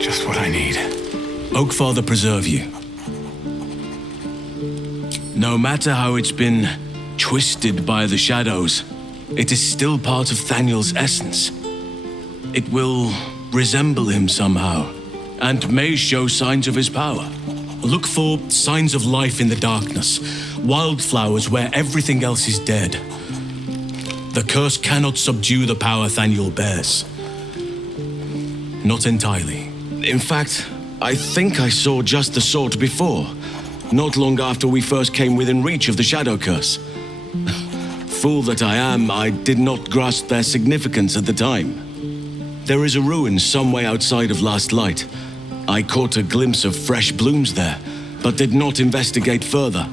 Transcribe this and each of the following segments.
Just what I need. Oakfather preserve you. No matter how it's been twisted by the shadows, it is still part of Thaniel's essence. It will resemble him somehow, and may show signs of his power. Look for signs of life in the darkness, wildflowers where everything else is dead. The curse cannot subdue the power Thaniel bears. Not entirely. In fact, I think I saw just the sort before, not long after we first came within reach of the Shadow Curse. Fool that I am, I did not grasp their significance at the time. There is a ruin some way outside of Last Light. I caught a glimpse of fresh blooms there, but did not investigate further.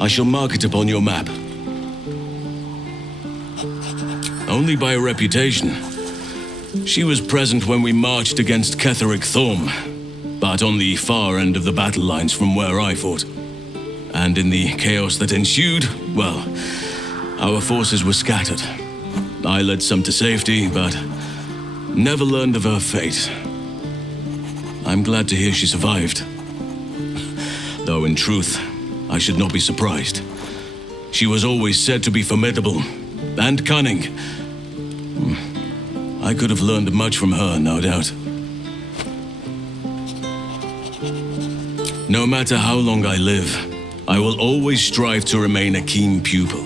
I shall mark it upon your map. Only by reputation. She was present when we marched against Ketheric Thorm, but on the far end of the battle lines from where I fought. And in the chaos that ensued, well, our forces were scattered. I led some to safety, but never learned of her fate. I'm glad to hear she survived. Though in truth, I should not be surprised. She was always said to be formidable and cunning. I could have learned much from her, no doubt. No matter how long I live, I will always strive to remain a keen pupil.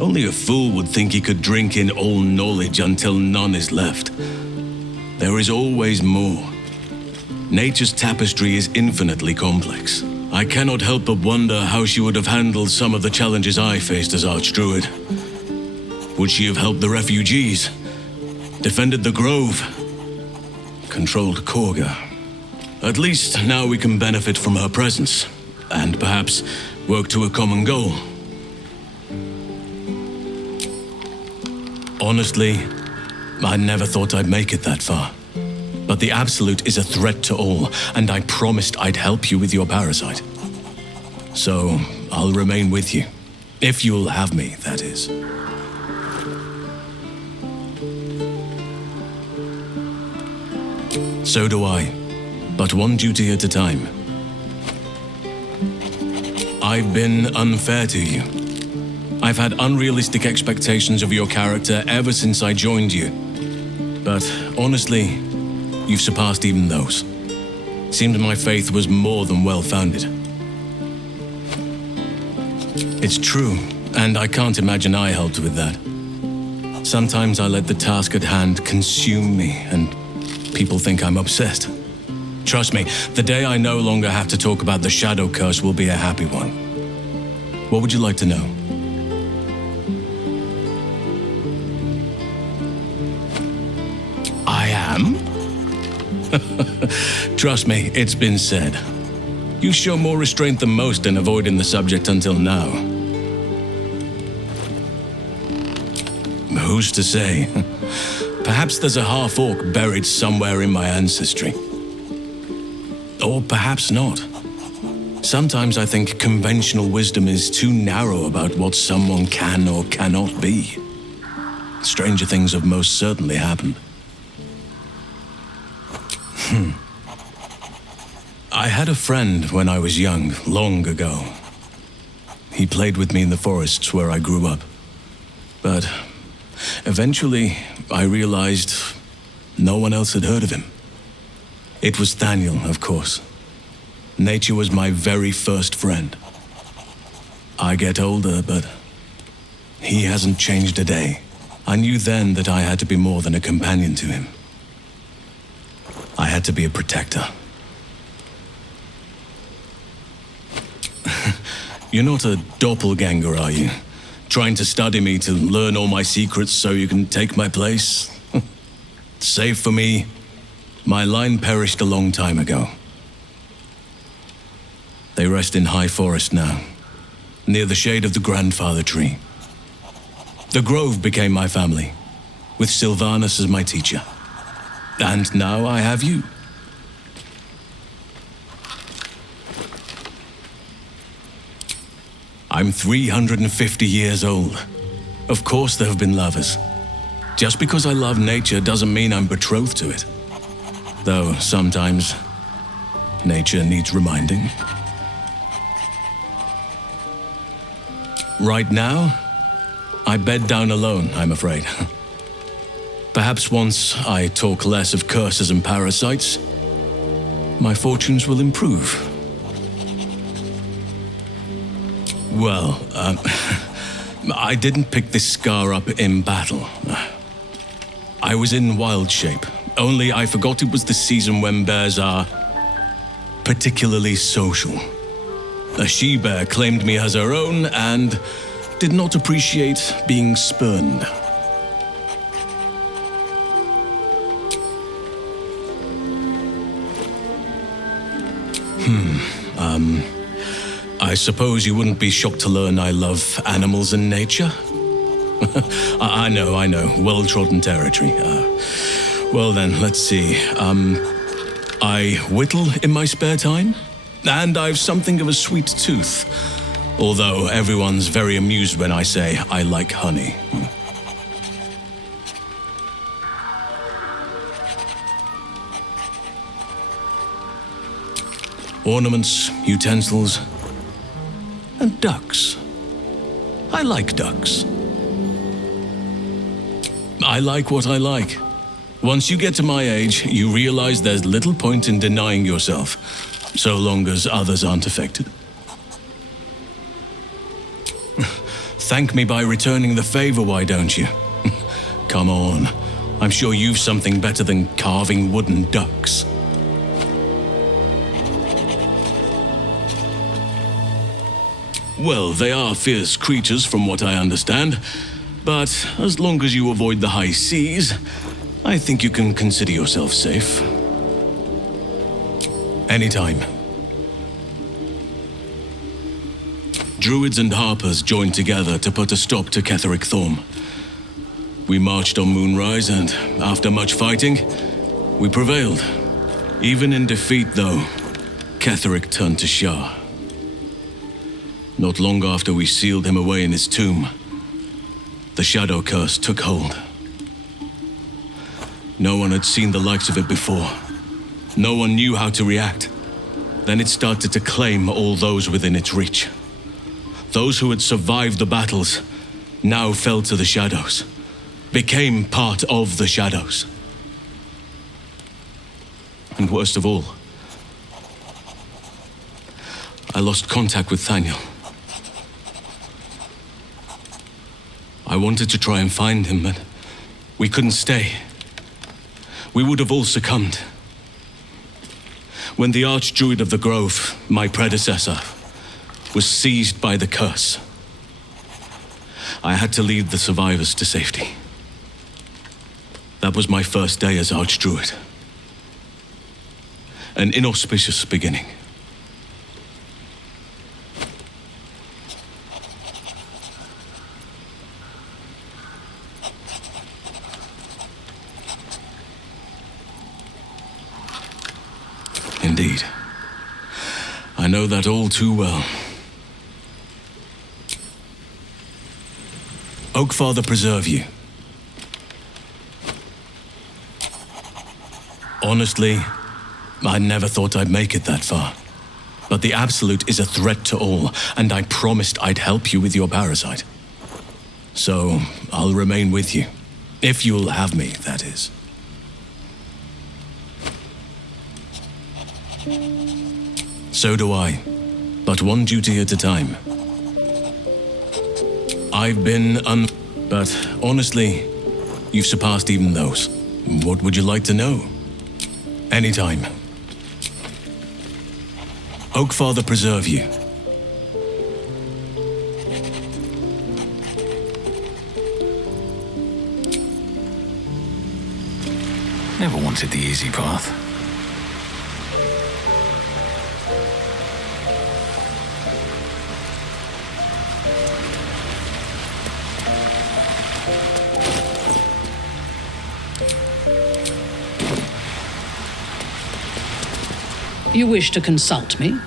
Only a fool would think he could drink in all knowledge until none is left. There is always more. Nature's tapestry is infinitely complex. I cannot help but wonder how she would have handled some of the challenges I faced as Archdruid. Would she have helped the refugees? Defended the Grove? Controlled Korga? At least now we can benefit from her presence, and perhaps work to a common goal. Honestly, I never thought I'd make it that far. But the Absolute is a threat to all, and I promised I'd help you with your parasite. So, I'll remain with you. If you'll have me, that is. So do I, but one duty at a time. I've been unfair to you. I've had unrealistic expectations of your character ever since I joined you. But honestly, you've surpassed even those. Seemed my faith was more than well-founded. It's true, and I can't imagine I helped with that. Sometimes I let the task at hand consume me, and people think I'm obsessed. Trust me, the day I no longer have to talk about the Shadow Curse will be a happy one. What would you like to know? I am? Trust me, it's been said. You show more restraint than most in avoiding the subject until now. Who's to say? Perhaps there's a half-orc buried somewhere in my ancestry. Or perhaps not. Sometimes I think conventional wisdom is too narrow about what someone can or cannot be. Stranger things have most certainly happened. I had a friend when I was young, long ago. He played with me in the forests where I grew up. But eventually, I realized no one else had heard of him. It was Thaniel, of course. Nature was my very first friend. I get older, but he hasn't changed a day. I knew then that I had to be more than a companion to him. I had to be a protector. You're not a doppelganger, are you? Trying to study me to learn all my secrets so you can take my place? Save for me, my line perished a long time ago. They rest in high forest now, near the shade of the grandfather tree. The Grove became my family, with Sylvanus as my teacher. And now I have you. I'm 350 years old. Of course there have been lovers. Just because I love nature doesn't mean I'm betrothed to it. Though sometimes nature needs reminding. Right now, I bed down alone, I'm afraid. Perhaps once I talk less of curses and parasites, my fortunes will improve. Well, I didn't pick this scar up in battle. I was in wild shape, only I forgot it was the season when bears are particularly social. A she-bear claimed me as her own and did not appreciate being spurned. I suppose you wouldn't be shocked to learn I love animals and nature? I know, well-trodden territory. Well then, let's see. I whittle in my spare time, and I've something of a sweet tooth. Although everyone's very amused when I say I like honey. Ornaments, utensils, and ducks. I like ducks. I like what I like. Once you get to my age, you realize there's little point in denying yourself, so long as others aren't affected. Thank me by returning the favor, why don't you? Come on, I'm sure you've something better than carving wooden ducks. Well, they are fierce creatures from what I understand, but as long as you avoid the high seas, I think you can consider yourself safe. Anytime. Druids and Harpers joined together to put a stop to Ketheric Thorm. We marched on Moonrise, and after much fighting, we prevailed. Even in defeat, though, Ketheric turned to Shah. Not long after we sealed him away in his tomb, the Shadow Curse took hold. No one had seen the likes of it before. No one knew how to react. Then it started to claim all those within its reach. Those who had survived the battles now fell to the shadows, became part of the shadows. And worst of all, I lost contact with Thaniel. I wanted to try and find him, but we couldn't stay. We would have all succumbed. When the Archdruid of the Grove, my predecessor, was seized by the curse, I had to lead the survivors to safety. That was my first day as Archdruid. An inauspicious beginning. Indeed. I know that all too well. Oakfather preserve you. Honestly, I never thought I'd make it that far. But the Absolute is a threat to all, and I promised I'd help you with your parasite. So, I'll remain with you. If you'll have me, that is. So do I, but one duty at a time. I've been but honestly, you've surpassed even those. What would you like to know? Anytime. Oakfather preserve you. Never wanted the easy path. You wish to consult me?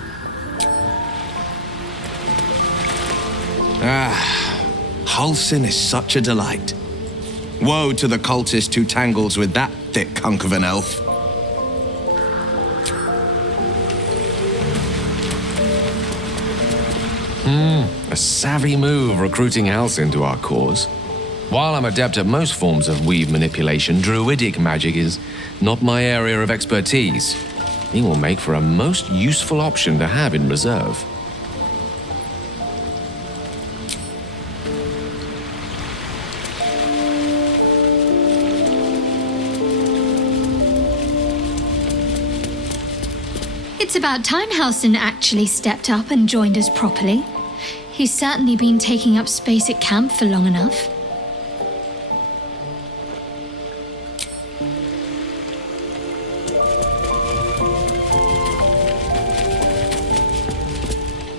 Halsin is such a delight. Woe to the cultist who tangles with that thick hunk of an elf. A savvy move recruiting Halsin to our cause. While I'm adept at most forms of weave manipulation, druidic magic is not my area of expertise. He will make for a most useful option to have in reserve. It's about time Halsin actually stepped up and joined us properly. He's certainly been taking up space at camp for long enough.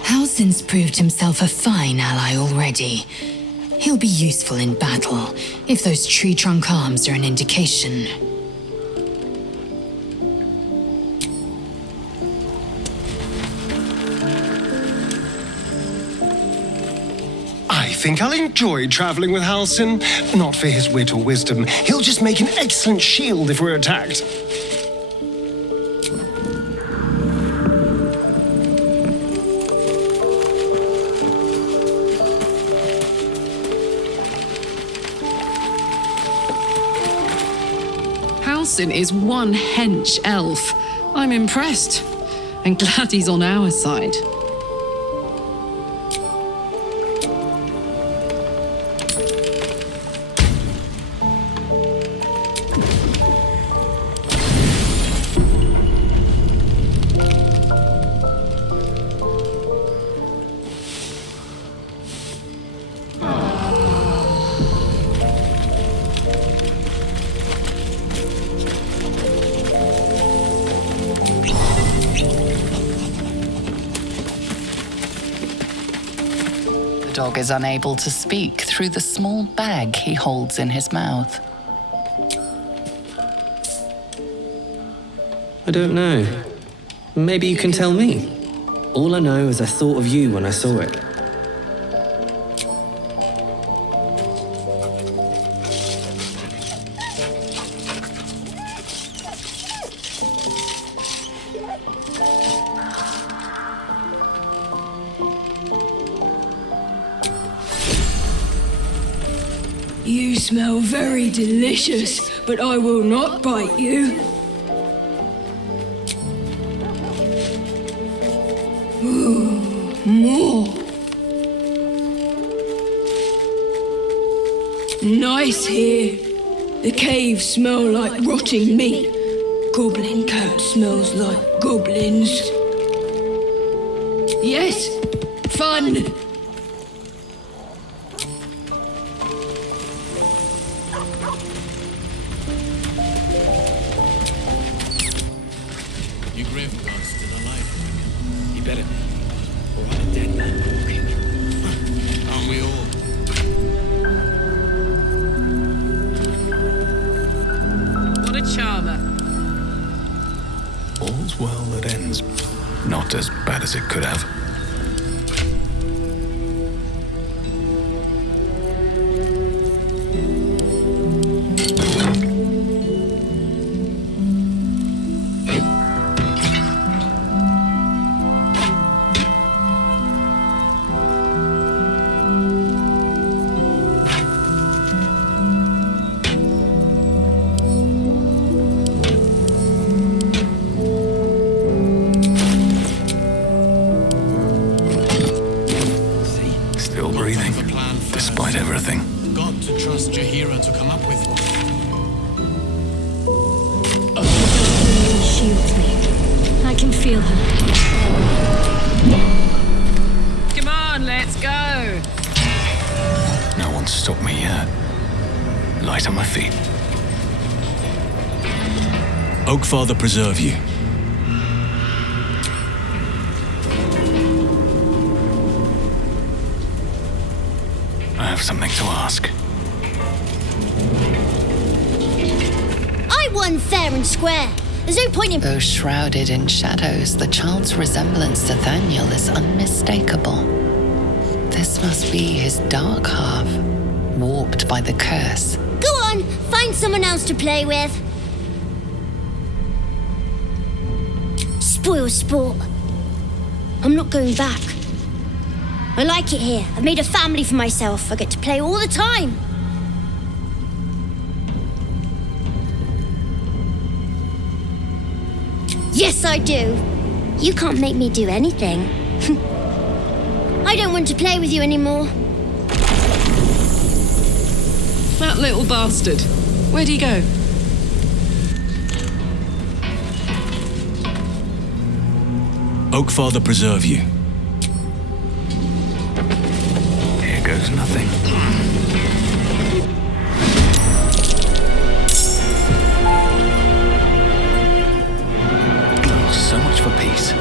Halsin's proved himself a fine ally already. He'll be useful in battle, if those tree trunk arms are an indication. I think I'll enjoy traveling with Halsin. Not for his wit or wisdom. He'll just make an excellent shield if we're attacked. Halsin is one hench elf. I'm impressed. And glad he's on our side. The dog is unable to speak through the small bag he holds in his mouth. I don't know. Maybe you can tell me. All I know is I thought of you when I saw it. You smell very delicious, but I will not bite you. Ooh, more. Nice here. The caves smell like rotting meat. Goblin camp smells like goblins. Yes, fun. Your graveguard's still alive. He better be. Or I'm a dead man walking. Aren't we all? What a charmer. All's well that ends. Not as bad as it could have. Despite everything. Got to trust Jahira to come up with one. She shields me. I can feel her. Come on, let's go. No one's stopped me yet. Light on my feet. Oakfather preserve you. I have something to ask. I won fair and square. There's no point in... Though shrouded in shadows, the child's resemblance to Thaniel is unmistakable. This must be his dark half, warped by the curse. Go on, find someone else to play with. Spoil sport. I'm not going back. I like it here. I've made a family for myself. I get to play all the time. Yes, I do. You can't make me do anything. I don't want to play with you anymore. That little bastard. Where'd he go? Oakfather preserve you. Here goes nothing. Oh, so much for peace.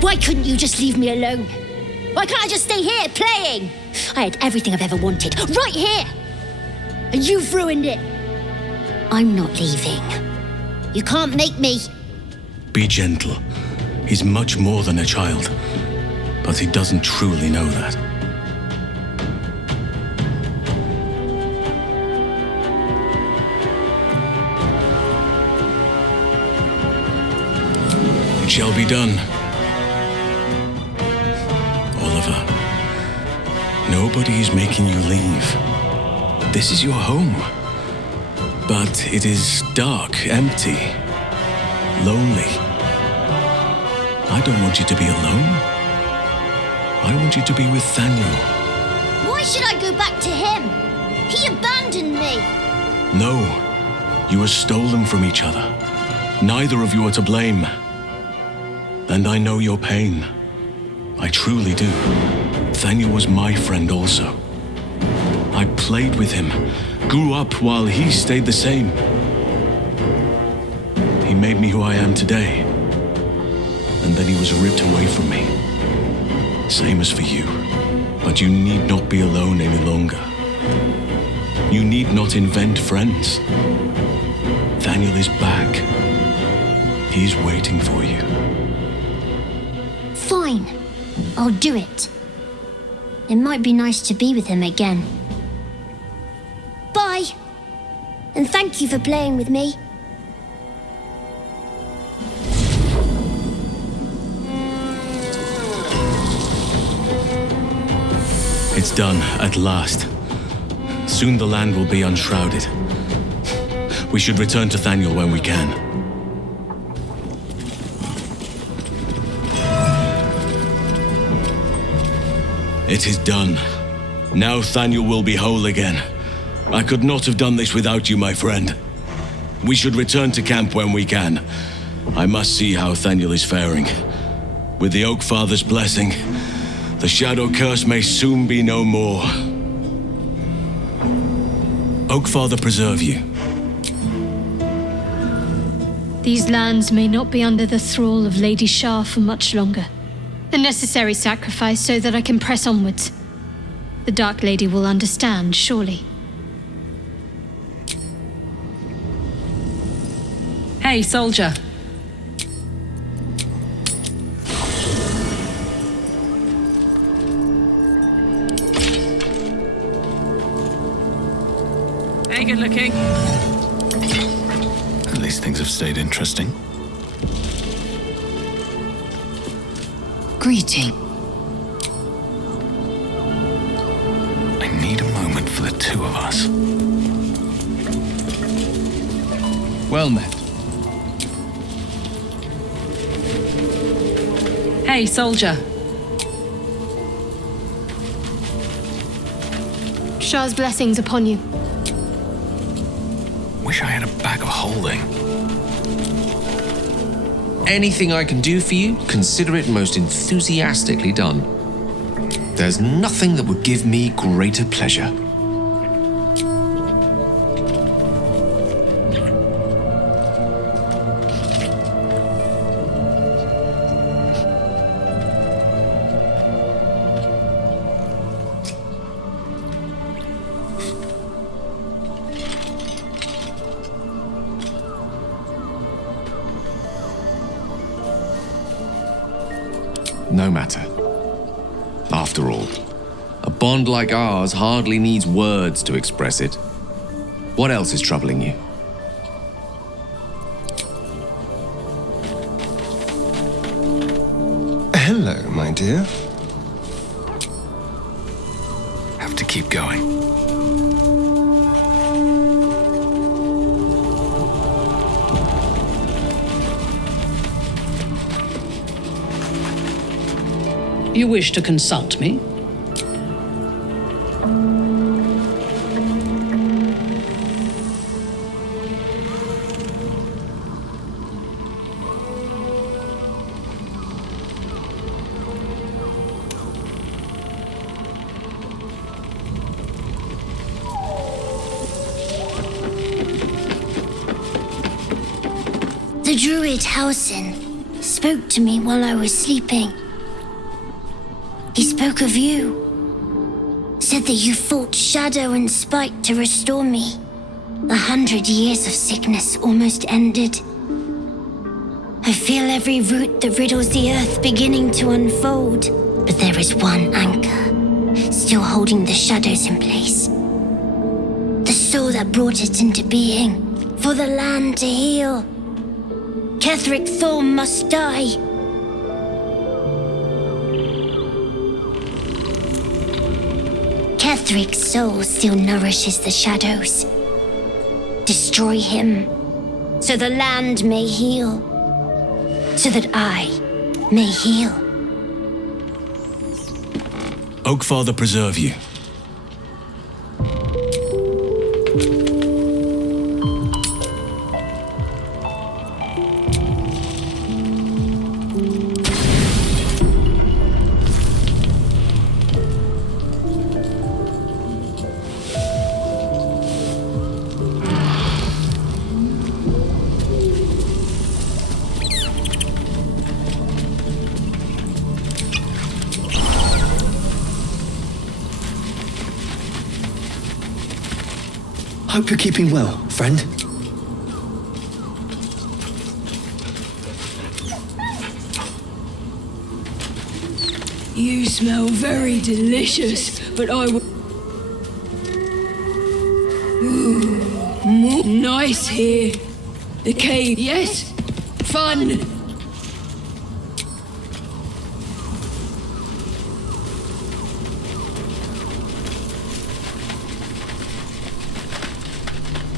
Why couldn't you just leave me alone? Why can't I just stay here playing? I had everything I've ever wanted, right here! And you've ruined it. I'm not leaving. You can't make me. Be gentle. He's much more than a child. But he doesn't truly know that. It shall be done. Oliver, nobody is making you leave. This is your home. But it is dark, empty, lonely. I don't want you to be alone. I want you to be with Thaniel. Why should I go back to him? He abandoned me. No, you were stolen from each other. Neither of you are to blame. And I know your pain. I truly do. Thaniel was my friend also. I played with him, grew up while he stayed the same. He made me who I am today. And then he was ripped away from me. Same as for you. But you need not be alone any longer. You need not invent friends. Thaniel is back. He's waiting for you. Fine. I'll do it. It might be nice to be with him again. Bye. And thank you for playing with me. It's done, at last. Soon the land will be unshrouded. We should return to Thaniel when we can. It is done. Now Thaniel will be whole again. I could not have done this without you, my friend. We should return to camp when we can. I must see how Thaniel is faring. With the Oakfather's blessing, the Shadow Curse may soon be no more. Oakfather preserve you. These lands may not be under the thrall of Lady Shah for much longer. A necessary sacrifice so that I can press onwards. The Dark Lady will understand, surely. Hey, soldier. Hey, good looking. At least things have stayed interesting. Greeting. I need a moment for the two of us. Well met. Hey, soldier. Shah's blessings upon you. Wish I had a bag of holding. Anything I can do for you, consider it most enthusiastically done. There's nothing that would give me greater pleasure. No matter. After all, a bond like ours hardly needs words to express it. What else is troubling you? Hello, my dear. Have to keep going. You wish to consult me? The druid Halsin spoke to me while I was sleeping. He spoke of you. Said that you fought shadow and spite to restore me. 100 years of sickness almost ended. I feel every root that riddles the earth beginning to unfold. But there is one anchor, still holding the shadows in place. The soul that brought it into being, for the land to heal. Ketheric Thorm must die. Ketheric's soul still nourishes the shadows. Destroy him, so the land may heal, so that I may heal. Oakfather preserve you. Hope you're keeping well, friend. You smell very delicious, but I will. Ooh, more nice here. The cave, yes? Fun.